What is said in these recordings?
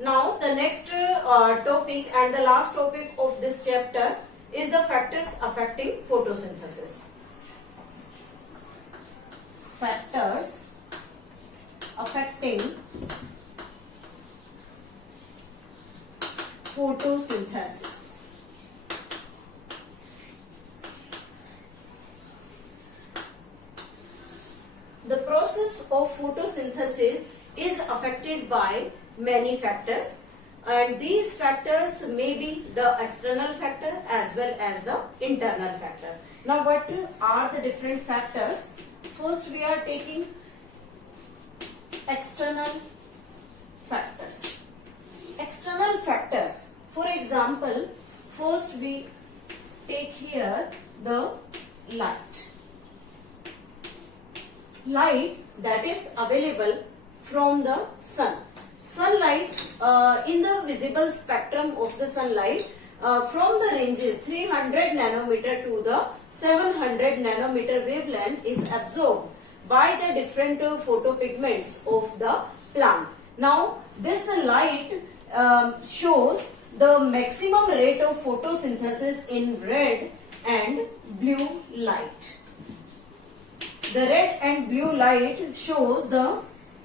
Now the next topic and the last topic of this chapter is the factors affecting photosynthesis. Factors affecting photosynthesis. The process of photosynthesis is affected by many factors, and these factors may be the external factor as well as the internal factor. Now what are the different factors? First we are taking external factors. External factors, for example, first we take here the light. Light that is available from the sun. Sunlight, in the visible spectrum of the sunlight, from the ranges 300 nanometer to the 700 nanometer wavelength is absorbed by the different photopigments of the plant. Now this light shows the maximum rate of photosynthesis in red and blue light. The red and blue light shows the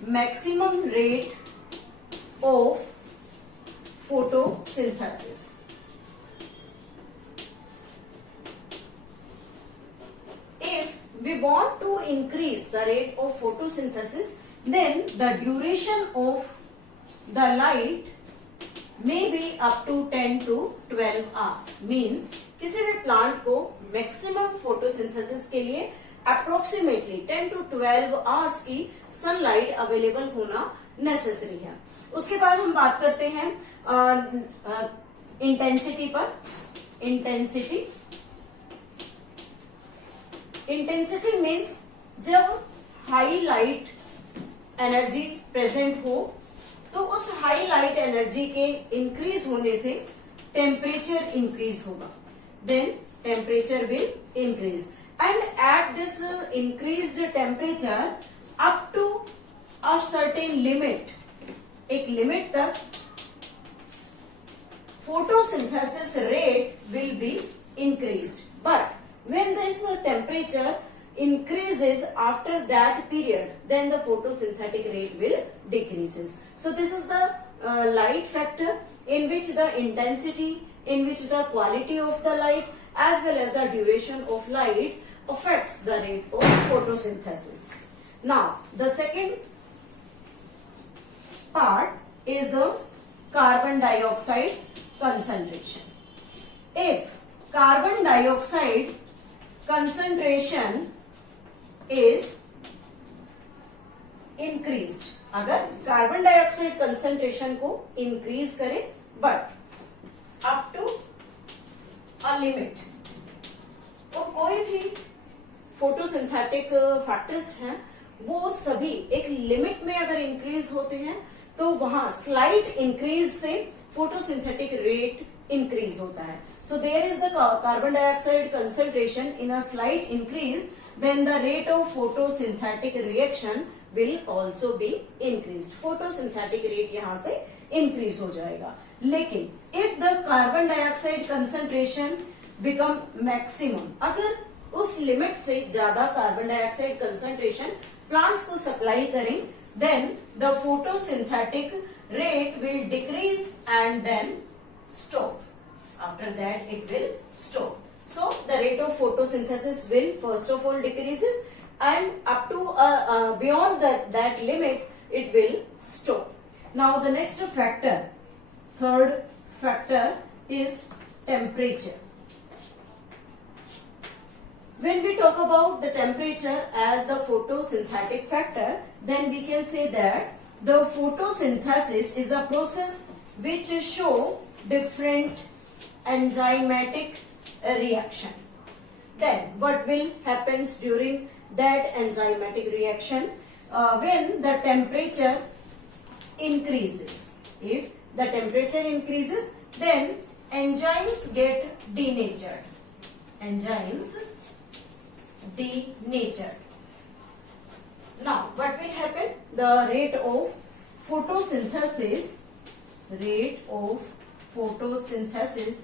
maximum rate of photosynthesis. If we want to increase the rate of photosynthesis, then the duration of the light may be up to 10 to 12 hours. Means किसी भी plant को maximum photosynthesis के लिए approximately 10 to 12 hours की sunlight available होना necessary है. उसके बाद हम बात करते हैं इंटेंसिटी पर. इंटेंसिटी मीन्स जब हाई लाइट एनर्जी प्रेजेंट हो तो उस हाई लाइट एनर्जी के इंक्रीज होने से टेम्परेचर इंक्रीज होगा. Then temperature will increase, and at this increased temperature up to a certain limit, एक लिमिट तक photosynthesis rate will be increased. But when this temperature increases after that period, then the photosynthetic rate will decreases. So this is the light factor, in which the intensity, in which the quality of the light as well as the duration of light affects the rate of photosynthesis. Now the second part is the carbon dioxide concentration. If carbon dioxide concentration is increased, अगर carbon dioxide concentration को increase करे but up to a limit, तो कोई भी photosynthetic factors हैं वो सभी एक लिमिट में अगर इंक्रीज होते हैं तो वहां स्लाइट इंक्रीज से फोटोसिंथेटिक रेट इंक्रीज होता है. So there is the carbon dioxide concentration in a slight increase, then the rate of photosynthetic reaction will also be increase. Photosynthetic rate यहां से इंक्रीज हो जाएगा. लेकिन if the carbon dioxide concentration become maximum, अगर उस limit से ज्यादा carbon dioxide concentration plants को सप्लाई करें, then the photosynthetic rate will decrease and then stop. After that it will stop. So the rate of photosynthesis will first of all decreases, and up to beyond that limit it will stop. Now the next factor, third factor, is temperature. When we talk about the temperature as the photosynthetic factor, then we can say that the photosynthesis is a process which show different enzymatic reaction. Then what will happens during that enzymatic reaction? When the temperature increases, if the temperature increases, then enzymes get denatured. Enzymes denatured. Now what will happen? The rate of photosynthesis rate of photosynthesis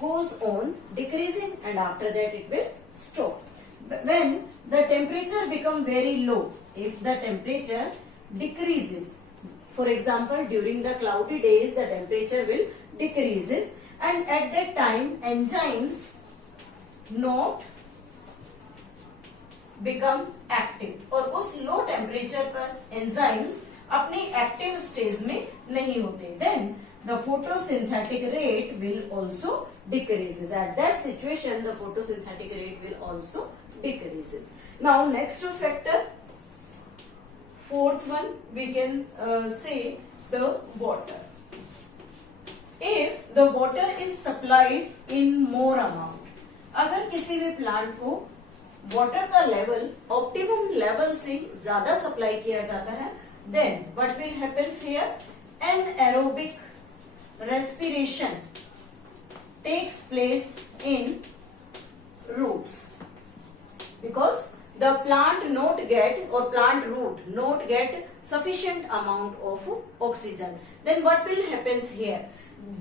goes on decreasing, and after that it will stop. When the temperature become very low, if the temperature decreases, for example during the cloudy days the temperature will decreases, and at that time enzymes not become active, और उस low temperature पर enzymes अपनी active stage में नहीं होते, then the photosynthetic rate will also decreases. At that situation the photosynthetic rate will also decreases. Now next factor, fourth one, we can say the water. If the water is supplied in more amount, अगर किसी भी plant को water का level optimum level से ज्यादा supply किया जाता है, then what will happens here, anaerobic respiration takes place in roots, because the plant not get, or plant root not get sufficient amount of oxygen. Then what will happens here,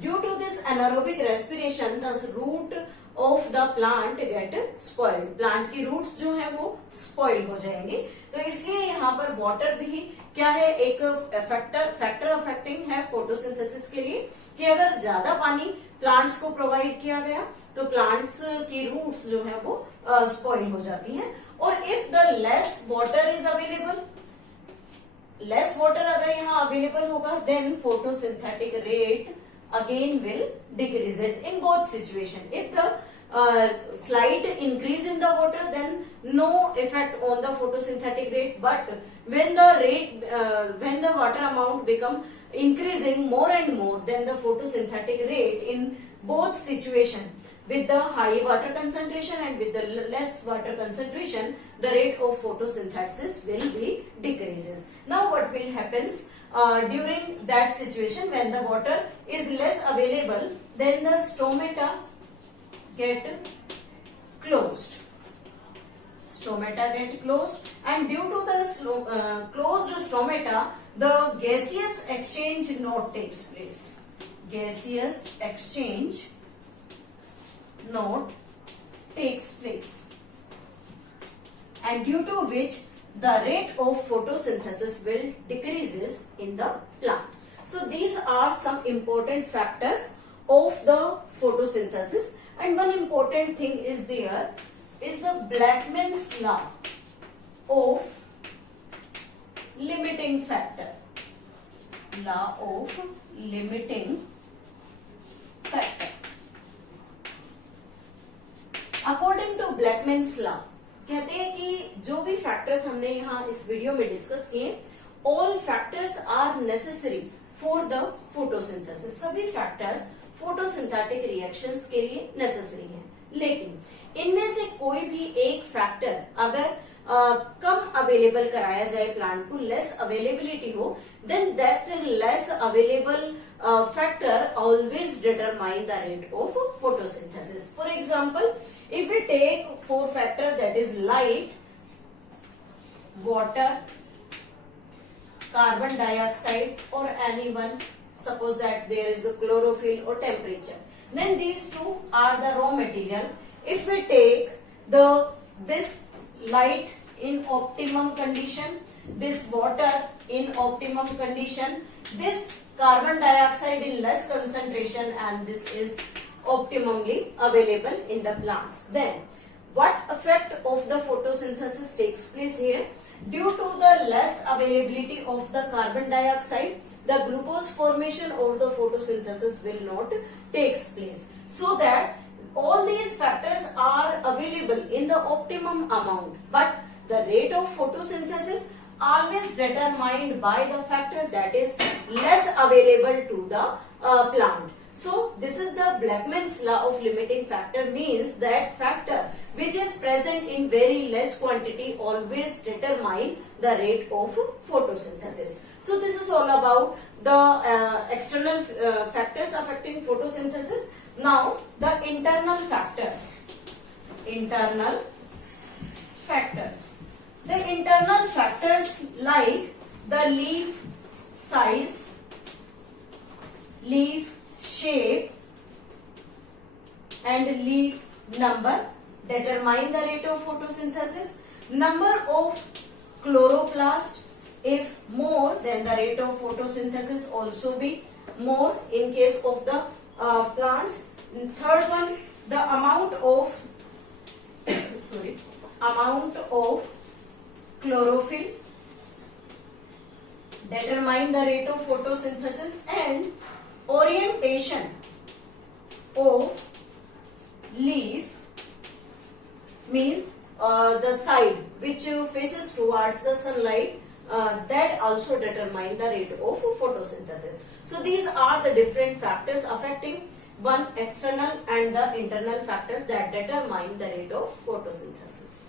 due to this anaerobic respiration the root of the plant get spoiled, plant की roots जो है वो spoil हो जाएंगे. तो इसलिए यहाँ पर water भी क्या है, एक फैक्टर अफेक्टिंग है फोटोसिंथेसिस के लिए, कि अगर ज्यादा पानी प्लांट्स को प्रोवाइड किया गया तो प्लांट्स की रूट्स जो है वो स्पॉइल हो जाती हैं. और if the less water is available, less water अगर यहाँ अवेलेबल होगा, then photosynthetic rate again will decrease in both situation. If the slight increase in the water, then no effect on the photosynthetic rate, but when the rate when the water amount become increasing more and more, then the photosynthetic rate in both situation, with the high water concentration and with the less water concentration, the rate of photosynthesis will be decreases. Now what will happens during that situation, when the water is less available, then the stomata get closed, and due to the closed stomata the gaseous exchange not takes place, gaseous exchange not takes place, and due to which the rate of photosynthesis will decreases in the plant. So these are some important factors of the photosynthesis, and one important thing is there is the Blackman's law of limiting factor, law of limiting factor. According to Blackman's law, कहते हैं कि जो भी factors हमने यहाँ इस video में discuss किए, all factors are necessary for the photosynthesis, सभी फैक्टर्स फोटोसिंथेटिक रिएक्शंस के लिए नेसेसरी हैं, लेकिन इनमें से कोई भी एक फैक्टर अगर कम अवेलेबल कराया जाए प्लांट को, लेस अवेलेबिलिटी हो, then that less available factor always determine the rate of photosynthesis. For example, if we take four factor, that is light, water, carbon dioxide, or any one, suppose that there is the chlorophyll or temperature, then these two are the raw material. If we take this light in optimum condition, this water in optimum condition, this carbon dioxide in less concentration, and this is optimally available in the plants, then what effect of the photosynthesis takes place here? Due to the less availability of the carbon dioxide, the glucose formation or the photosynthesis will not takes place, so that all these factors are available in the optimum amount, but the rate of photosynthesis always determined by the factor that is less available to the plant. So this is the Blackman's law of limiting factor, means that factor which is present in very less quantity always determine the rate of photosynthesis. So this is all about the external factors affecting photosynthesis. Now the internal factors. Internal factors. The internal factors like the leaf size, determine the rate of photosynthesis. Number of chloroplast, if more, then the rate of photosynthesis also be more in case of the plants. Third one, the amount of amount of chlorophyll, determine the rate of photosynthesis. And orientation of leaf means the side which faces towards the sunlight, that also determine the rate of photosynthesis. So these are the different factors affecting one external and the internal factors that determine the rate of photosynthesis.